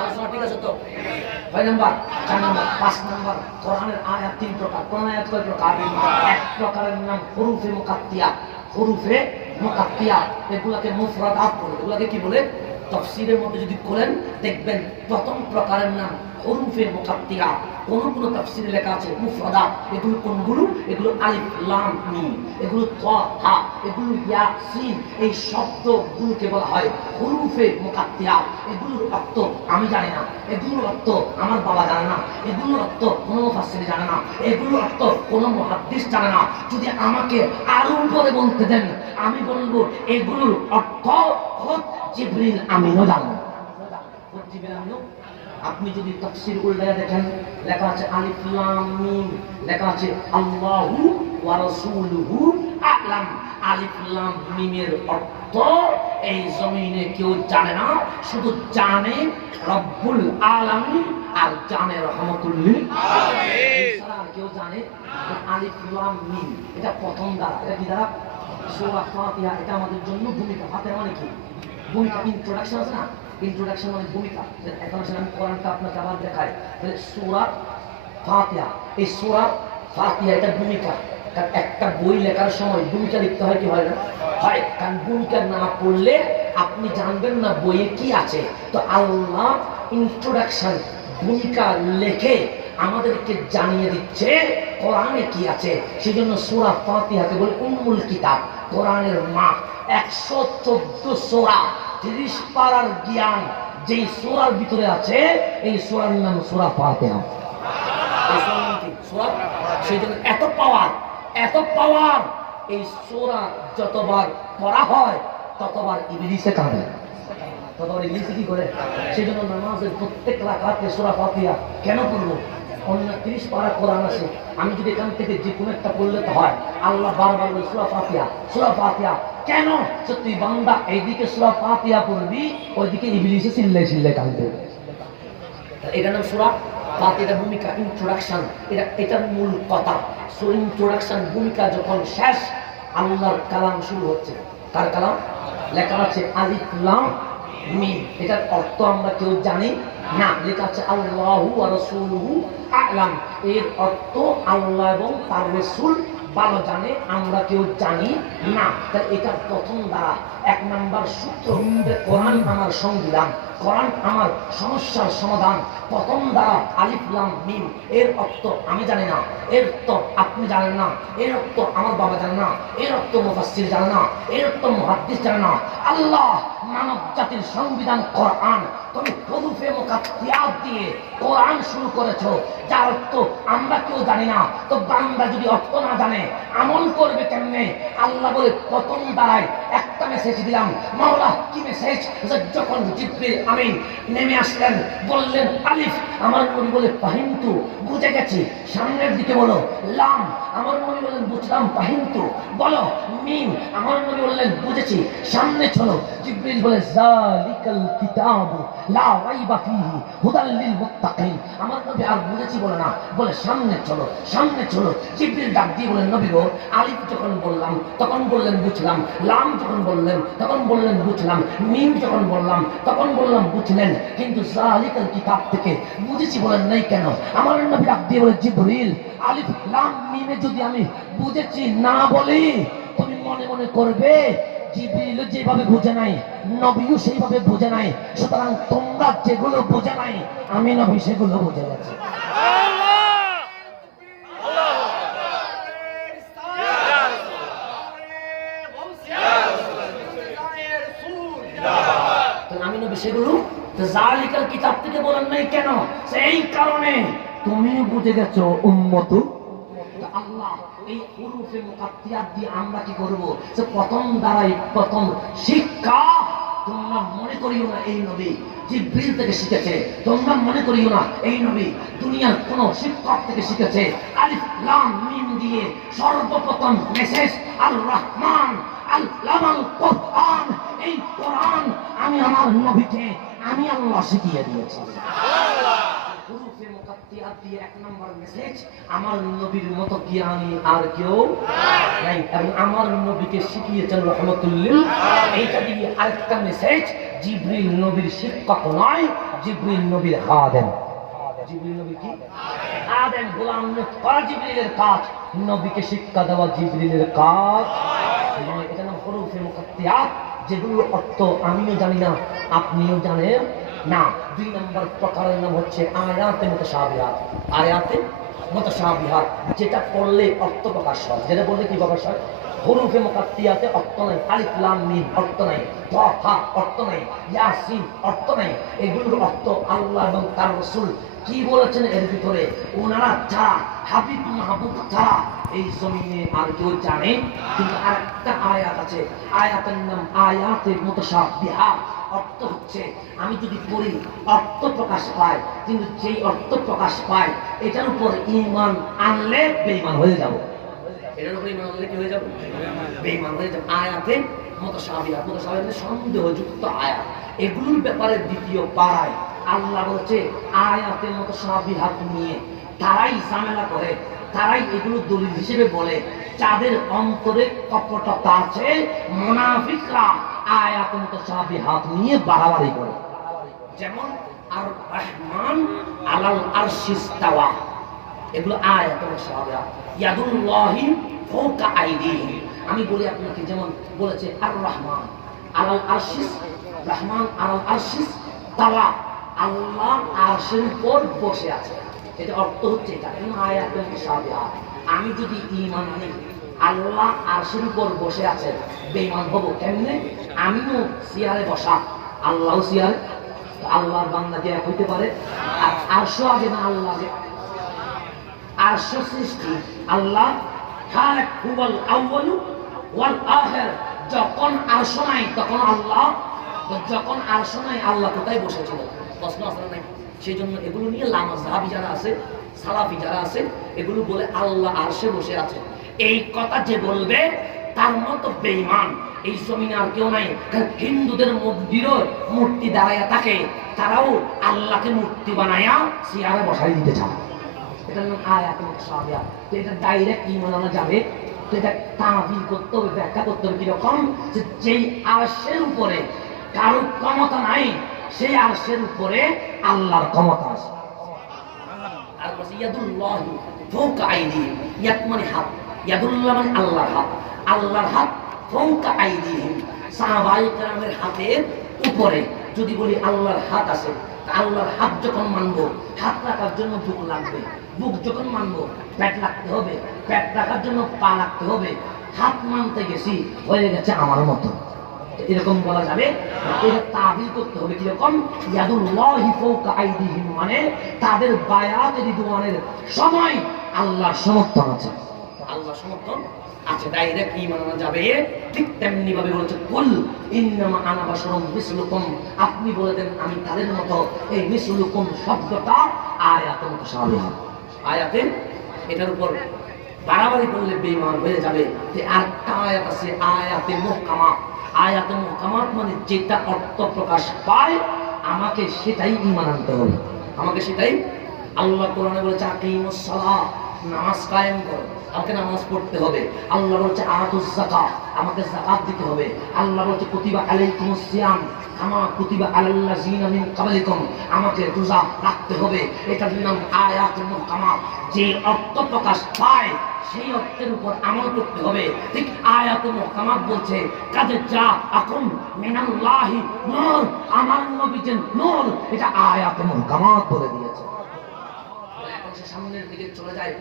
আলোচনা ঠিক আছে তো? কয় নাম্বার? 4 নাম্বার। 5 নাম্বার, কোরআনের আয়াত 3 প্রকার। কোন আয়াত কয় প্রকার? এক প্রকারের নাম হুরুফে মুকাত্তিয়া। হুরুফে মুকাত্তিয়া, এগুলাকে মুফরাদাত বলে। এগুলাকে কি বলে? তাফসীরের মধ্যে যদি খোলেন দেখবেন প্রথম প্রকারের নাম হুরুফে মুকাত্তিয়া। কোন কোন তাফসীরে লেখা আছে মুফরাদাত। এগুলো কোনগুলো? এগুলো আলিফ লাম মিম, এগুলো তা হা, এগুলো ইয়া সিন। এই শব্দগুলোকে বলা হয় হুরুফে মুকাত্তিয়া। এগুলোর অর্থ আমি জানি না, এগুলোর অর্থ আমার বাবা জানে না, এগুলোর অর্থ কোনো মুফাসসির জানে না, এগুলোর অর্থ কোনো মুহাদ্দিস জানে না। যদি আমাকে আরো উপরে বলতে দেন, আমি বলবো এগুলোর অর্থ খোদ জিবরিল আমিনও জানে। খোদ জিবরিল আমিনও। আপনি যদি তাফসীর উল্টায়া দেখেন, লেখা আছে আলিফ লাম মিম, লেখা আছে আল্লাহু ওয়া রাসূলুহু আ'লাম। আলিফ লাম মিমের অর্থ এই জমিনে কেউ জানে না, শুধু জানে রব্বুল আলামিন আর জানে রহমাতুল লিল আলামিন। আর কেউ জানে আলিফ লাম মিম, এটা প্রথম দ্বারা। এটা কি দ্বারা? সূরা ফাতিহা। এটা আমাদের জন্য ভূমিকা। ফাতিহা মানে কি? ভূমিকা। ইন্ট্রোডাকশন আছে না? ইন্ট্রোডাকশন মানে ভূমিকা। এখন আসলে আমি কোরআনটা আপনাকে আবার দেখাই। সূরা ফাতিহা, এই সূরা ফাতিহা এটা ভূমিকা। কারণ একটা বই লেখার সময় ভূমিকা লিখতে হয় কি হয় না? হয়। কারণ ভূমিকা না পড়লে আপনি জানবেন না বইয়ে কি আছে। তো আল্লাহ ইন্ট্রোডাকশন ভূমিকা লেখে আমাদেরকে জানিয়ে দিচ্ছে কোরআনে কি আছে। সেই জন্য সূরা ফাতিহাকে বলে উম্মুল কিতাব, কোরআনের মা। 114 সূরা, 30 পারার জ্ঞান যেই সূরার ভিতরে আছে, এই সূরার নাম সূরা ফাতিহা। এই সূরার নাম কি? সূরা। সেই জন্য এত পাওয়ার, এত পাওয়ার। এই সূরা যতবার পড়া হয় ততবার ইবলিসে কাঁদে, ততবার ইবলিসে কি করে? সেই জন্য নামাজের প্রত্যেক রাকাতে সূরা ফাতিহা কেন পড়বো? অন্য 30 পারা কোরআন আছে, আমি যদি এখান থেকে যে কোনো একটা পড়লে তো হয়। আল্লাহ বারবার বলে সূরা ফাতিহা, সূরা ফাতিহা। কেন? তুই বান্দা এইদিকে সূরা ফাতিহা পড়বি, ওইদিকে ইবলিসে চিল্লায় চিল্লায় কাঁদবে। এটা নাম সূরা ফাতিহা। ভূমিকা, ইন্ট্রোডাকশন, এটার মূল কথা। সো ইন্ট্রোডাকশন ভূমিকা যখন শেষ, আল্লাহর কালাম শুরু হচ্ছে। কার কালাম? লেখা আছে আলিফ লাম মিম। এটার অর্থ আমরা কেউ জানি না। লেখা আছে আল্লাহু ওয়া রাসূলুহু আ'লাম। এর অর্থ আল্লাহ এবং তার রাসূল ভালো জানে, আমরা কেউ জানি না। তাই এটার প্রথম দ্বারা 1 নাম্বার সূত্র, কোরআন আমার সংবিধান, কোরআন আমার সমস্যার সমাধান। প্রথম দ্বারা আলিফ লাম মিম, এর অর্থ আমি জানি না, এর অর্থ আপনি জানেন না, এর অর্থ আমার বাবা জানে না, এর অর্থ মুফাসসির জানে না, এর অর্থ মুহাদ্দিস জানে না। আল্লাহ মানব জাতির সংবিধান কোরআন, তুমি হুরুফে মুকাত্তিয়াত দিয়ে কোরআন শুরু করেছো, যার অর্থ আমরা কেউ জানি না। তো বান্দা যদি অর্থ না জানে আমল করবে কেমনে? আল্লাহ বলে প্রথম দ্বারায় একটা মেসেজ দিলাম। মাওলা কি মেসেজ? যখন জিবরিল আমিন নেমে আসলেন, বললেন আলিফ, আমার নবী বলে ফাহিমতু, বুঝে গেছি। সামনের দিকে বলো লাম, আমার নবী বললেন বুঝলাম ফাহিমতু। বলো মিম, আমার নবী বললেন বুঝেছি, সামনে চলো। জিবরিল বলে যালিকাল কিতাবু লা রাইবা ফিহি হুদাল লিল মুত্তাকিন। আমার নবী আর বুঝেছি বলে না, বলে সামনে চলো, সামনে চলো। জিবরিল ডাক দিয়ে বলেন নবী গো, আলিফ যখন বললাম তখন বললেন বুঝলাম, লাম যখন বললেন তখন বললেন বুঝলাম, মিম যখন বললাম তখন বললাম বুঝলেন, কিন্তু যালিকাল কিতাব থেকে বুঝেছি বলেন নাই কেন? আমার নবী ডাক দিয়ে বলে জিবরিল, আলিফ লাম মিমে যদি আমি বুঝেছি না বলি, তুমি মনে মনে করবে জিবরিল যেভাবে বুঝে নাই নবীও সেইভাবে বুঝে নাই। সুতরাং তোমরা যেগুলো বুঝে নাই আমি নবী সেগুলো বুঝে গেছি। আমি নবী সেগুলো যালিকাল কিতাব থেকে বলেন নাই কেন? সেই কারণে তুমি বুঝে গেছো উম্মত। আল্লাহ এই হুরুফে মুকাত্তিয়াত দিয়ে আমরা কি করব? যে প্রথম দ্বারাই প্রথম শিক্ষা। তোমরা মনে করিও না এই নবী জিবরিল থেকে শিখেছে, তোমরা মনে করিও না এই নবী দুনিয়ার কোন শিক্ষক থেকে শিখেছে। আলিফ লাম মিম দিয়ে সর্বপ্রথম মেসেজ আর রহমান আল্লামাল কোরআন। এই কোরআন আমি আমার নবীকে আমি আল্লাহ শিখিয়ে দিয়েছি। হুরুফে মুকাত্তিয়াত মুকাত্তিয়াত দিয়ে 1 নম্বর মেসেজ, আমার নবীর মতো জ্ঞানী আর কেউ নাই, এবং আমার নবীকে শিখিয়েছেন রাহমাতুল্লিল। এইটা দিয়ে আরেকটা মেসেজ, জিবরিল নবীর শিক্ষক নয়, জিবরিল নবীর খাদেম। জিবরিল নবী কি? খাদেম, গোলাম করা জিবরিলের কাজ, নবীকে শিক্ষা দেওয়া জিবরিলের কাজ নয়। এটা নাম হুরুফে মুকাত্তিয়াত, যেগুলোর অর্থ আমিও জানি না, আপনিও জানেন না। 2 নম্বর প্রকারের নাম হচ্ছে আয়াতে মুতাশাবিহাত। আয়াতে মুতাশাবিহাত, যেটা পড়লে অর্থ প্রকাশ হয়, যেটা বললে কি প্রকাশ হয়? হুরুফে মুকাত্তিয়াতে অর্থ নাই, আলিফ লাম মিম অর্থ নাই, তা হা অর্থ নাই, ইয়াসিন অর্থ নাই। এগুলোর অর্থ আল্লাহ এবং তার রাসূল কি বলেছেন এর ভিতরে, ওনারা ছাড়া, হাবিব মাহবুব ছাড়া এই জমিনে আর কেউ জানে। কিন্তু আরেকটা আয়াত আছে, আয়াতের নাম আয়াতে মুতাশাবিহাত। অর্থ হচ্ছে আমি যদি পড়ি অর্থ প্রকাশ পায়, কিন্তু যেই অর্থ প্রকাশ পায় এটার উপর ঈমান আনলে বেঈমান হয়ে যাব। এটার উপর ঈমান আনলে কি হয়ে যাব? বেঈমান হয়ে যাব। আয়াতে মুতাশাবিহাত, মুতাশাবিহাত সন্দেহযুক্ত আয়াত, এগুলোর ব্যাপারে দ্বিতীয় পারায় আল্লাহ বলছে আয়াতে মুতাশাবিহাত নিয়ে তারাই ঝামেলা করে, তারাই এগুলো দলিল হিসেবে বলে, যাদের অন্তরে কপটতা আছে, মুনাফিকরা আয়াতে মুতাশাবিহাত নিয়ে বাড়াবাড়ি করে। যেমন আর রহমান আলাল আরশিস তাওয়া, এগুলো আয়াতে মুতাশাবিহাত। ইয়াদুল্লাহি ফাওকা আইদিহিম, আমি বলি আপনাকে, যেমন বলেছে আর রহমান আলাল আরশিস, রহমান আলাল আরশিস তাওয়া, আল্লাহ আরশের উপর বসে আছে। এটা অর্থ হচ্ছে এটা আয়াতে মুতাশাবিহাত। আমি যদি ঈমান আনি আল্লাহ আরশের উপর বসে আছে, বেঈমান হব কেমনে? আমিও চেয়ারে বসা, আল্লাহও চেয়ারে, আল্লাহর বান্দা কি এক হইতে পারে? আর আরশ আগে না আল্লাহ আগে? আরশ সৃষ্টি, আল্লাহ খালিক, হুয়াল আউয়ালু ওয়াল আখির। যখন আরশ নাই তখন আল্লাহ, যখন আরশ নাই আল্লাহ কোথায় বসেছিল? প্রশ্ন আসলে নাই। সেই জন্য এগুলো নিয়ে লামাযহাবি যারা আছে, সালাফি যারা আছে, এগুলো বলে আল্লাহ আরশে বসে আছে। এই কথা যে বলবে তার মতো বেঈমান এই জমিনে আর কেউ নাই। হিন্দুদের মন্দিরও মূর্তি দাঁড়াইয়া থাকে, তারাও আল্লাহকে মূর্তি বানায়া চেয়ারে বসাই দিতে চায়। এটা নাম আয়াতে মুতাশাবিহাত। তো এটা ডাইরেক্ট ঈমান আনা যাবে, তো এটা তাবিল করতে হবে, ব্যাখ্যা করতে হবে কিরকম, যে যেই আরশের উপরে কারো ক্ষমতা নাই, সেই আরশের উপরে আল্লাহর ক্ষমতা আছে। আর বলছে ইয়াদুল্লাহি ফাওকা আইদিহিম, ইয়াদ মানে হাত, ইয়াদুল্লাহ মানে আল্লাহর হাত, আল্লাহর হাত ফাওকা আইদিহিম, সাহাবায়ে কেরামের হাতের উপরে। যদি বলি আল্লাহর হাত আছে, আল্লাহর হাত যখন মানবো, হাত রাখার জন্য বুক লাগবে, বুক যখন মানবো পেট রাখতে হবে, পেট রাখার জন্য পা রাখতে হবে। হাত মানতে গেছি, হয়ে গেছে আমার মতো, এরকম বলা যাবে। এটা তাবিল করতে হবে কিরকম, ইয়াদুল্লাহি ফাওকা আইদিহিম মানে তাদের বায়াতে রিদওয়ানের সময় আল্লাহর সমর্থন আছে, আল্লাহর সমর্থন আছে। ডাইরেক্ট ঈমান আনা যাবে। ঠিক তেমনি ভাবে বলেছে কুল ইন্নামা আনা বাশারুম মিসলুকুম, আপনি বলে দেন আমি তাদের মতো। এই মিসলুকুম শব্দটা আয়াতে মুতাশাবিহাত, আয়াতে এটার উপর বাড়াবাড়ি করলে বেঈমান হয়ে যাবে। যে আরেকটা আয়াত আছে আয়াতে মুহকামাত। আয়াতে মুহকামাত মানে যেটা অর্থ প্রকাশ পায় আমাকে সেটাই ঈমান আনতে হবে, আমাকে সেটাই। আল্লাহ কোরআনে বলেছে আকিমুস সালাত, নামাজ কায়েম করো, আমাকে নামাজ পড়তে হবে। আল্লাহ বলছে আতুজ যাকাত, আমাকে যাকাত দিতে হবে। আল্লাহ বলছে কুতিবা আলাইকুমুস সিয়াম কামা কুতিবা আলাল্লাযিনা মিন ক্বাবলিকুম, আমাকে রোজা রাখতে হবে। এটার নাম আয়াতে মুহকামাত। যে অর্থ প্রকাশ পায় সেই অর্থের উপর আমল করতে হবে। ঠিক আয়াতে মুহকামাত বলছে কাজে যা আকুম মিনাল্লাহি নূর, আমার নবী যে নূর, এটা আয়াতে মুহকামাত বলে দিয়েছে। এখন সে সামনের দিকে চলে যায়।